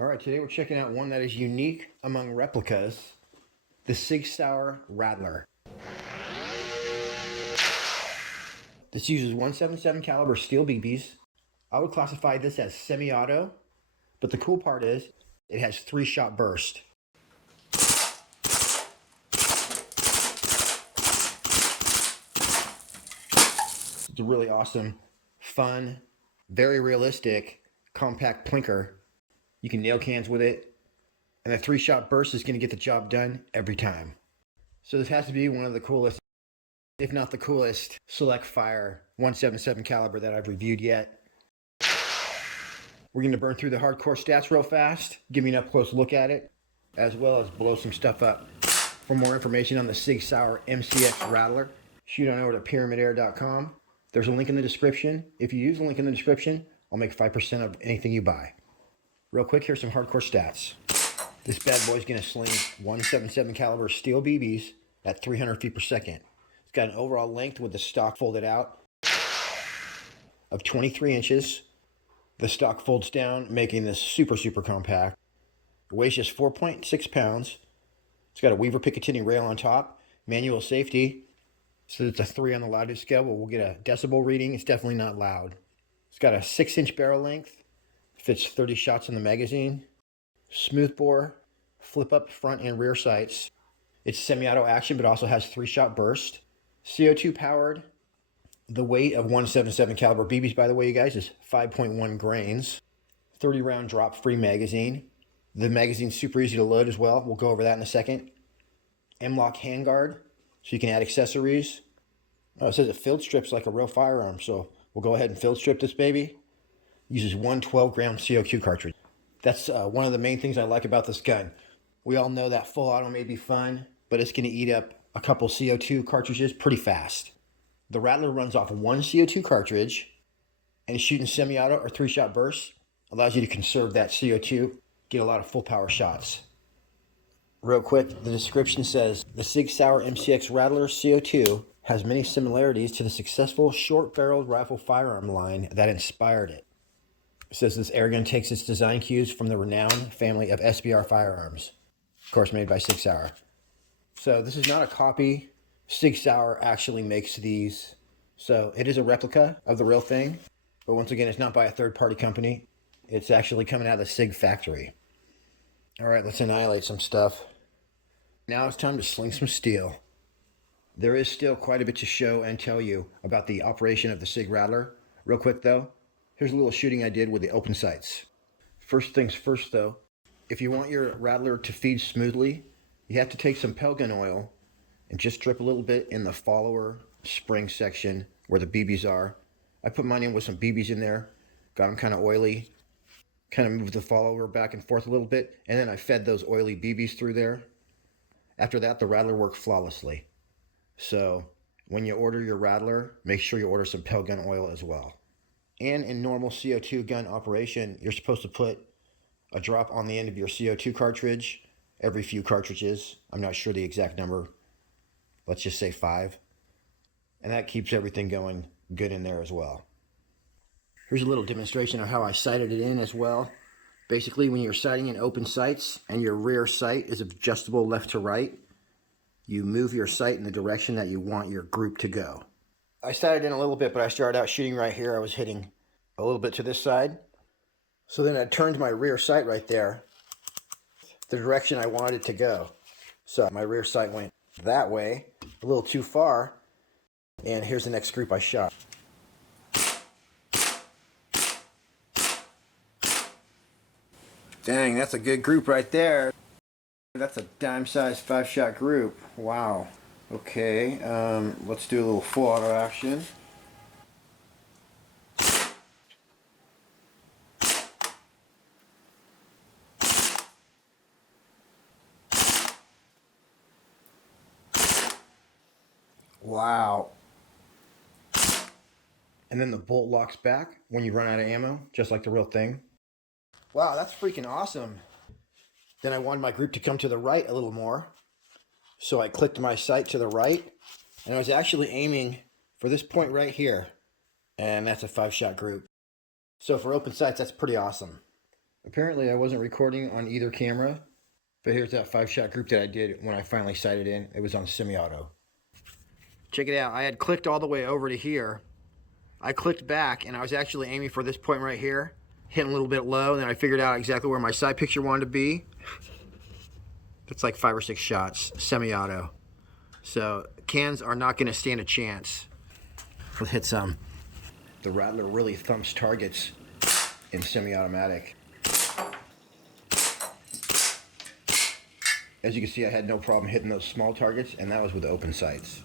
All right, today we're checking out one that is unique among replicas, the Sig Sauer RATTLER. This uses .177 caliber steel BBs. I would classify this as semi-auto, but the cool part is it has 3-shot burst. It's a really awesome, fun, very realistic, compact plinker. You can nail cans with it, and the 3-shot burst is going to get the job done every time. So this has to be one of the coolest, if not the coolest, select fire .177 caliber that I've reviewed yet. We're going to burn through the hardcore stats real fast, give you an up-close look at it, as well as blow some stuff up. For more information on the Sig Sauer MCX Rattler, shoot on over to pyramidair.com. There's a link in the description. If you use the link in the description, I'll make 5% of anything you buy. Real quick, here's some hardcore stats. This bad boy's going to sling .177 caliber steel BBs at 300 feet per second. It's got an overall length with the stock folded out of 23 inches. The stock folds down, making this super compact. It weighs just 4.6 pounds. It's got a Weaver Picatinny rail on top, manual safety. So it's a 3 on the loudest scale, but we'll get a decibel reading. It's definitely not loud. It's got a 6-inch barrel length. Fits 30 shots in the magazine. Smooth bore, flip up front and rear sights. It's semi-auto action, but also has 3-shot burst. CO2 powered. The weight of .177 caliber BBs, by the way, you guys, is 5.1 grains. 30-round drop-free magazine. The magazine's super easy to load as well. We'll go over that in a second. M-lock handguard, so you can add accessories. Oh, it says it field strips like a real firearm, so we'll go ahead and field strip this baby. Uses one 12-gram CO2 cartridge. That's one of the main things I like about this gun. We all know that full auto may be fun, but it's going to eat up a couple CO2 cartridges pretty fast. The Rattler runs off one CO2 cartridge, and shooting semi-auto or 3-shot bursts allows you to conserve that CO2, get a lot of full power shots. Real quick, the description says, the Sig Sauer MCX Rattler CO2 has many similarities to the successful short-barreled rifle firearm line that inspired it. It says this airgun takes its design cues from the renowned family of SBR firearms, of course made by Sig Sauer. So this is not a copy. Sig Sauer actually makes these. So it is a replica of the real thing, but once again, it's not by a third-party company. It's actually coming out of the Sig factory. All right, let's annihilate some stuff. Now it's time to sling some steel. There is still quite a bit to show and tell you about the operation of the Sig Rattler. Real quick though, here's a little shooting I did with the open sights. First things first though, if you want your Rattler to feed smoothly, you have to take some pelgun oil and just drip a little bit in the follower spring section where the BBs are. I put mine in with some BBs in there, got them kind of oily, kind of moved the follower back and forth a little bit, and then I fed those oily BBs through there. After that, the Rattler worked flawlessly. So when you order your Rattler, make sure you order some pelgun oil as well. And in normal CO2 gun operation, you're supposed to put a drop on the end of your CO2 cartridge every few cartridges. I'm not sure the exact number. Let's just say 5. And that keeps everything going good in there as well. Here's a little demonstration of how I sighted it in as well. Basically, when you're sighting in open sights and your rear sight is adjustable left to right, you move your sight in the direction that you want your group to go. I sighted in a little bit, but I started out shooting right here. I was hitting a little bit to this side. So then I turned my rear sight right there, the direction I wanted it to go. So my rear sight went that way, a little too far, and here's the next group I shot. Dang, that's a good group right there. That's a dime-sized 5-shot group. Wow. Okay, let's do a little full auto action. Wow. And then the bolt locks back when you run out of ammo, just like the real thing. Wow, that's freaking awesome. Then I wanted my group to come to the right a little more. So I clicked my sight to the right, and I was actually aiming for this point right here. And that's a 5-shot group. So for open sights, that's pretty awesome. Apparently I wasn't recording on either camera, but here's that 5-shot group that I did when I finally sighted in. It was on semi-auto. Check it out. I had clicked all the way over to here. I clicked back and I was actually aiming for this point right here, hitting a little bit low, and then I figured out exactly where my side picture wanted to be. That's like 5 or 6 shots, semi-auto. So cans are not going to stand a chance. Let's hit some. The Rattler really thumps targets in semi-automatic. As you can see, I had no problem hitting those small targets, and that was with open sights.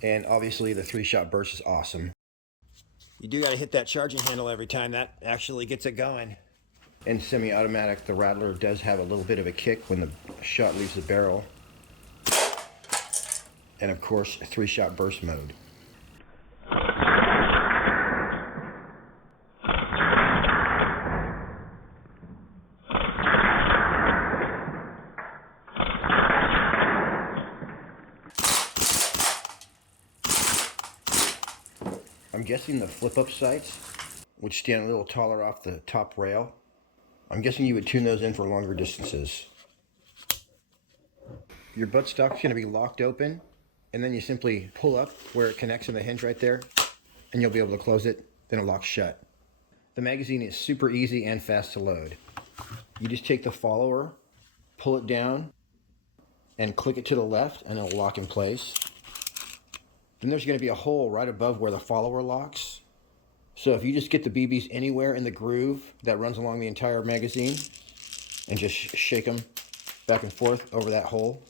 And obviously the 3-shot burst is awesome. You do got to hit that charging handle every time. That actually gets it going. In semi-automatic, the Rattler does have a little bit of a kick when the shot leaves the barrel. And of course, 3-shot burst mode. I'm guessing the flip-up sights, which stand a little taller off the top rail, I'm guessing you would tune those in for longer distances. Your buttstock's going to be locked open, and then you simply pull up where it connects in the hinge right there, and you'll be able to close it, then it locks shut. The magazine is super easy and fast to load. You just take the follower, pull it down, and click it to the left, and it'll lock in place. Then there's going to be a hole right above where the follower locks. So if you just get the BBs anywhere in the groove that runs along the entire magazine and just shake them back and forth over that hole,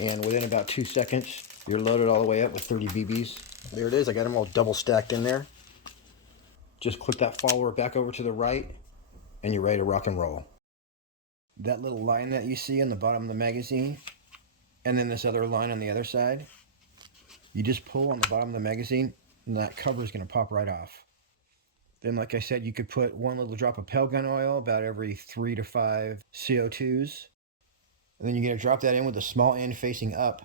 and within about 2 seconds, you're loaded all the way up with 30 BBs. There it is. I got them all double stacked in there. Just click that follower back over to the right, and you're ready to rock and roll. That little line that you see on the bottom of the magazine, and then this other line on the other side, you just pull on the bottom of the magazine, and that cover is going to pop right off. Then, like I said, you could put 1 little drop of Airgun oil about every 3 to 5 CO2s. And then you're going to drop that in with the small end facing up.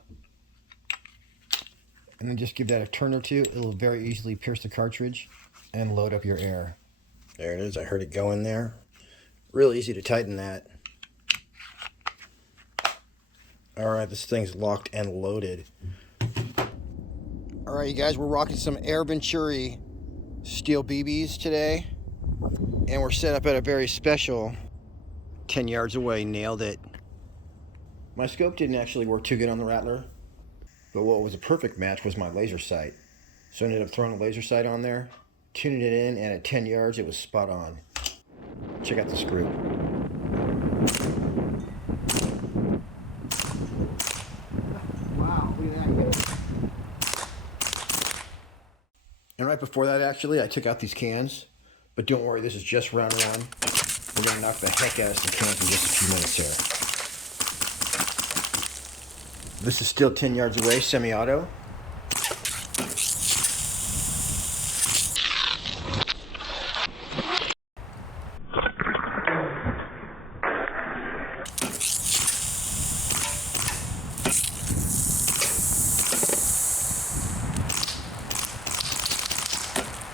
And then just give that a turn or two. It'll very easily pierce the cartridge and load up your air. There it is. I heard it go in there. Real easy to tighten that. Alright, this thing's locked and loaded. Alright, you guys, we're rocking some Air Venturi steel BBs today. And we're set up at a very special 10 yards away. Nailed it. My scope didn't actually work too good on the Rattler, but what was a perfect match was my laser sight. So I ended up throwing a laser sight on there, tuning it in, and at 10 yards it was spot on. Check out this group. Wow, look at that. And right before that, actually, I took out these cans, but don't worry, this is just round one. We're going to knock the heck out of some cans in just a few minutes here. This is still 10 yards away, semi-auto.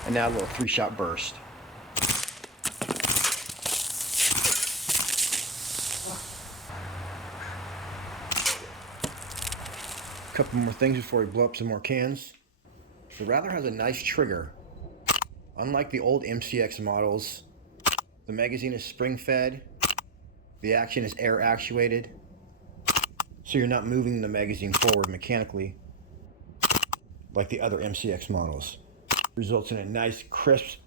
And now a little 3-shot burst. Couple more things before we blow up some more cans. The Rattler has a nice trigger. Unlike the old MCX models, the magazine is spring-fed, the action is air actuated, so you're not moving the magazine forward mechanically like the other MCX models. Results in a nice crisp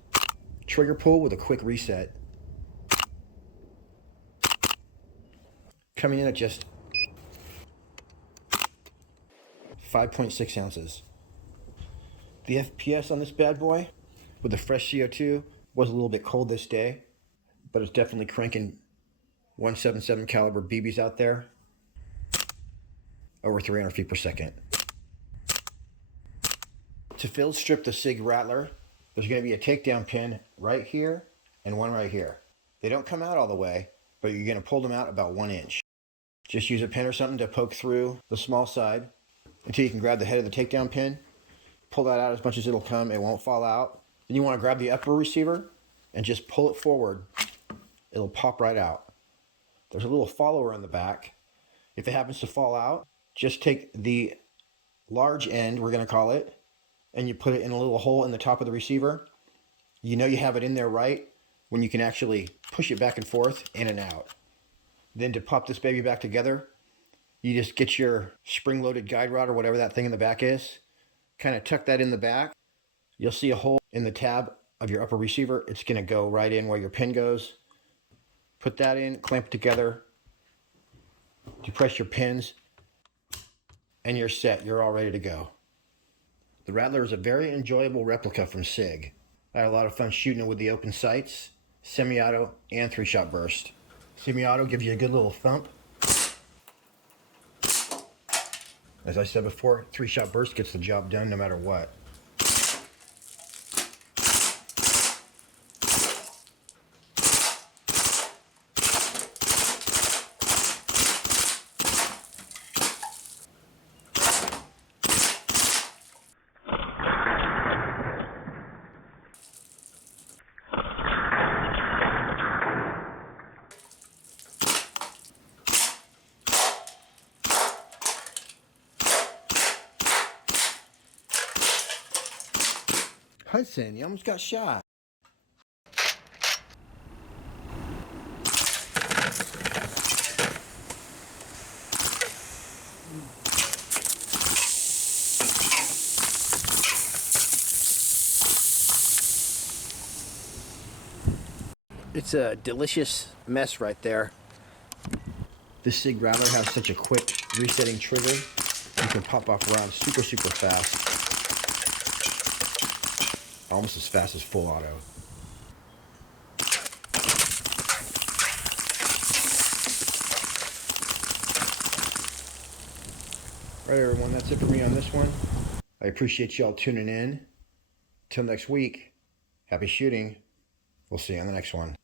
trigger pull with a quick reset. Coming in at just 5.6 ounces. The FPS on this bad boy with the fresh CO2 was a little bit cold this day, but it's definitely cranking 177 caliber BBs out there over 300 feet per second. To field strip the Sig Rattler, there's going to be a takedown pin right here and one right here. They don't come out all the way, but you're going to pull them out about 1 inch. Just use a pin or something to poke through the small side until you can grab the head of the takedown pin Pull that out as much as it'll come. It won't fall out. Then you want to grab the upper receiver and just pull it forward. It'll pop right out. There's a little follower in the back. If it happens to fall out, just take the large end, we're going to call it, and you put it in a little hole in the top of the receiver. You know you have it in there right when you can actually push it back and forth, in and out. Then to pop this baby back together, you just get your spring-loaded guide rod or whatever that thing in the back is, kind of tuck that in the back. You'll see a hole in the tab of your upper receiver. It's going to go right in where your pin goes. Put that in, clamp it together, depress your pins, and you're set. You're all ready to go. The Rattler is a very enjoyable replica from Sig. I had a lot of fun shooting it with the open sights, semi-auto, and 3-shot burst. Semi-auto gives you a good little thump. As I said before, 3-shot burst gets the job done no matter what. Hudson, you almost got shot. It's a delicious mess right there. This Sig Rattler has such a quick resetting trigger. You can pop off rounds super fast. Almost as fast as full auto. Alright everyone, that's it for me on this one. I appreciate y'all tuning in. Till next week, happy shooting. We'll see you on the next one.